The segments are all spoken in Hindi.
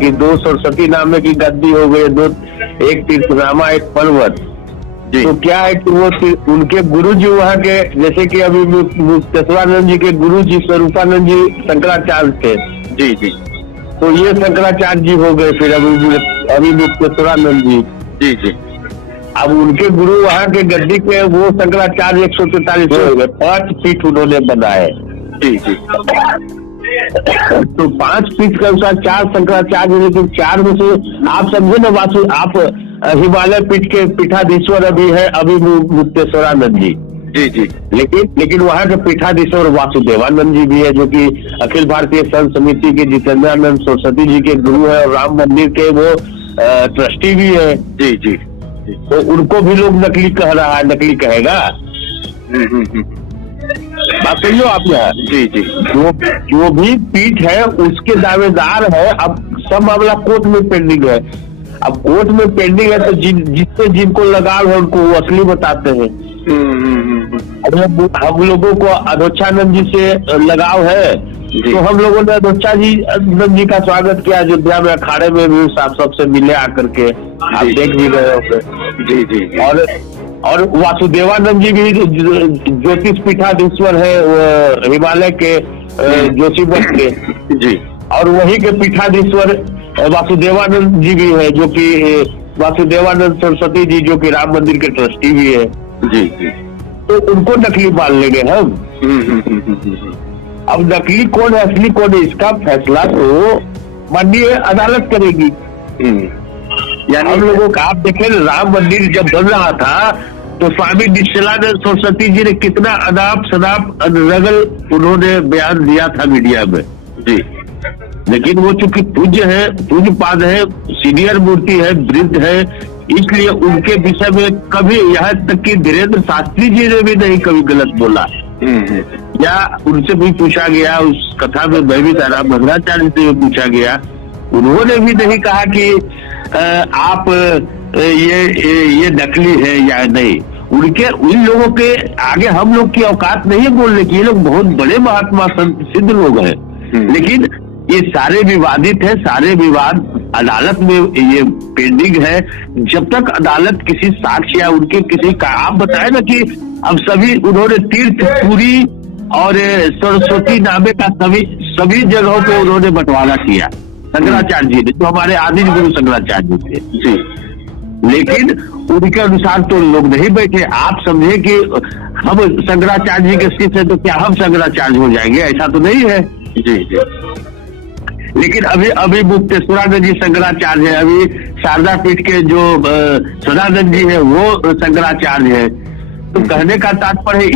कि 2 सरस्वती नामे की गद्दी हो गई, 2 एक तीर्थनामा, एक पर्वत। तो क्या है कि वो उनके गुरु जी वहाँ के, जैसे कि अभी मुक्तेश्वरानंद जी के गुरु जी स्वरूपानंद जी शंकराचार्य थे। जी जी। तो ये शंकराचार्य जी हो गए, फिर अभी मुक्तेश्वरानंद जी। जी जी। अब उनके गुरु वहाँ के गद्दी के वो शंकराचार्य 143 हो गए, 5 पीठ उन्होंने बनाए। जी जी। तो 5 पीठ के अनुसार 4 शंकराचार्य, लेकिन 4 में से आप समझे ना वासु, आप हिमालय पीठ के पीठाधीश्वर अभी है अभी मुक्तेश्वरानंद जी। जी जी। लेकिन वहाँ के पीठाधीश्वर वासुदेवानंद जी भी है, जो कि अखिल भारतीय संत समिति के जितेंद्रानंद सरस्वती जी के गुरु है और राम मंदिर के वो ट्रस्टी भी है। जी जी। तो उनको भी लोग नकली कह रहा है, नकली कहेगा। बात सही हो आप यहाँ? जी जी। जो भी पीठ है उसके दावेदार है। अब सब मामला कोर्ट में पेंडिंग है। अब कोर्ट में पेंडिंग है तो जिससे जिनको लगाव है उनको वो असली बताते हैं। हम लोगों को अधोक्षानंद जी से लगाव है, तो हम लोगों ने अधोक्षानंद जी का स्वागत किया अयोध्या में, अखाड़े में भी साहब सबसे मिले आकर के, आप देख भी रहे हो। जी जी। और वासुदेवानंद जी भी ज्योतिष पीठाधीश्वर है हिमालय के जोशीमठ के। जी। और वही के पीठाधीश्वर वासुदेवानंद जी भी है, जो कि वासुदेवानंद सरस्वती जी, जो कि राम मंदिर के ट्रस्टी भी है। जी जी। तो उनको नकली मान लेंगे हम। अब नकली कौन है असली कौन है, इसका फैसला तो माननीय अदालत करेगी। यानी हम लोगों का, आप देखें राम मंदिर जब बन रहा था तो स्वामी निश्चलानंद सरस्वती जी ने कितना अदाप सदाप रगल उन्होंने बयान दिया था मीडिया में। जी। लेकिन वो चूंकि पूज्य है, पूज्य पाद है, सीनियर मूर्ति है, वृद्ध है, इसलिए उनके विषय में कभी, यहाँ तक कि धीरेन्द्र शास्त्री जी ने भी नहीं कभी गलत बोला। या उनसे भी पूछा गया, उस कथा में मैं भी था, भद्राचार्य से पूछा गया, उन्होंने भी नहीं कहा कि आप ये नकली है या नहीं। उन लोगों के आगे हम लोग की औकात नहीं है बोलने की। ये लोग बहुत बड़े महात्मा संत सिद्ध लोग हैं, लेकिन ये सारे विवादित है, सारे विवाद अदालत में ये पेंडिंग है। जब तक अदालत किसी साक्ष्य या उनके किसी का, आप बताए ना कि अब सभी उन्होंने तीर्थ पुरी और सरस्वती नामे का सभी जगहों पे उन्होंने बंटवारा किया शंकराचार्य जी ने, तो हमारे आदि गुरु शंकराचार्य जी थे जी। लेकिन उनके अनुसार तो लोग नहीं बैठे। आप समझे कि हम शंकराचार्य जी के शिष्य हैं तो क्या हम शंकराचार्य हो जाएंगे? ऐसा तो नहीं है। जी जी। लेकिन अभी मुक्तेश्वरानंद जी शंकराचार्य है, अभी शारदा पीठ के जो सदानंद जी है वो शंकराचार्य है। तो कहने का तात्पर्य है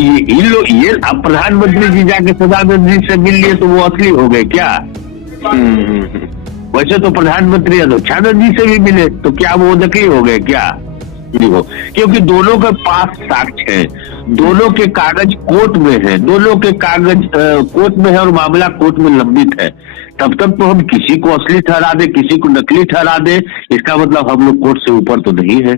ये अब प्रधानमंत्री जी जाके सदानंद जी से मिल लिए तो वो असली हो गए क्या? वैसे तो प्रधानमंत्री अधोक्षानंद जी से भी मिले तो क्या वो नकली हो गए क्या? देखो, क्योंकि दोनों के पास साक्ष्य है, दोनों के कागज कोर्ट में है, दोनों के कागज कोर्ट में है और मामला कोर्ट में लंबित है। तब तक तो हम किसी को असली ठहरा दे, किसी को नकली ठहरा दे, इसका मतलब हम लोग कोर्ट से ऊपर तो नहीं है।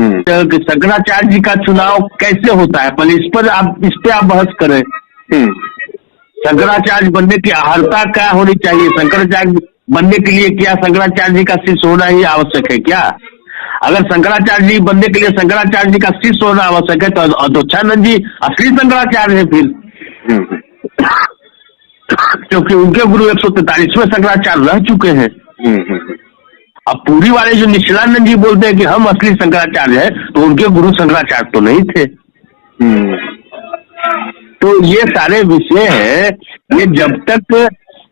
शंकराचार्य जी का चुनाव कैसे होता है, पहले इस पे आप बहस करें। शंकराचार्य बनने की अर्हता क्या होनी चाहिए? शंकराचार्य बनने के लिए क्या शंकराचार्य जी का शिष्य होना ही आवश्यक है क्या? अगर शंकराचार्य जी बनने के लिए शंकराचार्य जी का शिष्य होना आवश्यक है तो अधोक्षानंद जी असली शंकराचार्य है फिर, क्योंकि उनके गुरु 143वें शंकराचार्य रह चुके हैं। अब पूरी वाले जो निश्चलानंद जी बोलते हैं कि हम असली शंकराचार्य हैं, तो उनके गुरु शंकराचार्य तो नहीं थे। तो ये सारे विषय हैं, ये जब तक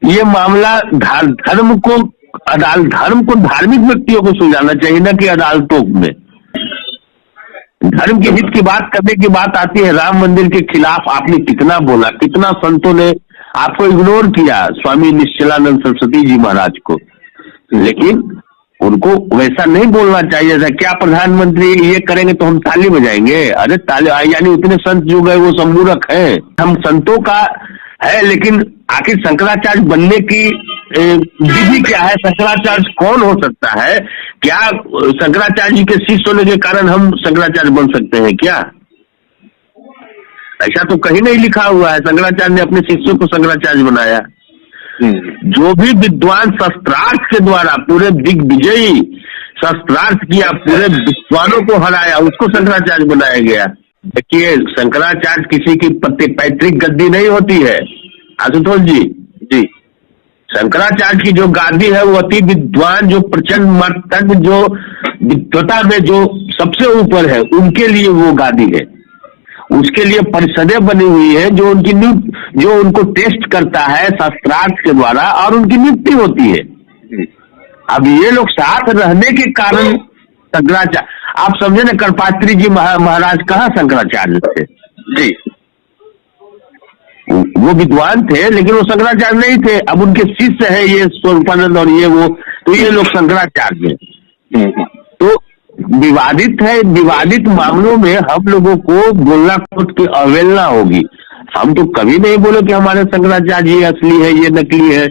ये मामला धर्म को धार्मिक व्यक्तियों को सुलझाना चाहिए, ना कि अदालतों में। धर्म के हित की बात करने की बात आती है, राम मंदिर के खिलाफ आपने कितना बोला, कितना संतों ने आपको इग्नोर किया, स्वामी निश्चलानंद सरस्वती जी महाराज को। लेकिन उनको वैसा नहीं बोलना चाहिए था। क्या प्रधानमंत्री ये करेंगे तो हम ताली बजाएंगे? अरे ताली, यानी उतने संत जो गए वो सब मूर्ख हैं। हम संतों का है, लेकिन आखिर शंकराचार्य बनने की विधि क्या है? शंकराचार्य कौन हो सकता है? क्या शंकराचार्य जी के शिष्य होने के कारण हम शंकराचार्य बन सकते हैं क्या? ऐसा तो कहीं नहीं लिखा हुआ है। शंकराचार्य ने अपने शिष्यों को शंकराचार्य बनाया। जो भी विद्वान शस्त्रार्थ के द्वारा पूरे दिग्विजयी शस्त्रार्थ किया, पूरे विद्वानों को हराया, उसको शंकराचार्य बनाया गया। देखिए, शंकराचार्य किसी की पैतृक गद्दी नहीं होती है आशुतोष जी। जी। शंकराचार्य की जो गादी है वो अति विद्वान, जो प्रचंड मर्तज्ञ, जो विद्वता में जो सबसे ऊपर है, उनके लिए वो गादी है। उसके लिए परिषदें बनी हुई है जो उनको टेस्ट करता है शास्त्रार्थ के द्वारा, और उनकी नियुक्ति होती है। अब ये लोग साथ रहने के कारण शंकराचार्य, आप समझे ना, करपात्री जी महाराज कहाँ शंकराचार्य थे? जी। वो विद्वान थे लेकिन वो शंकराचार्य नहीं थे। अब उनके शिष्य है ये स्वरूपानंद और ये वो, तो ये लोग शंकराचार्य हैं। तो विवादित मामलों में हम लोगों को बोलना कोट की अवहेलना होगी। हम तो कभी नहीं बोले कि हमारे शंकराचार्य ये असली है ये नकली है।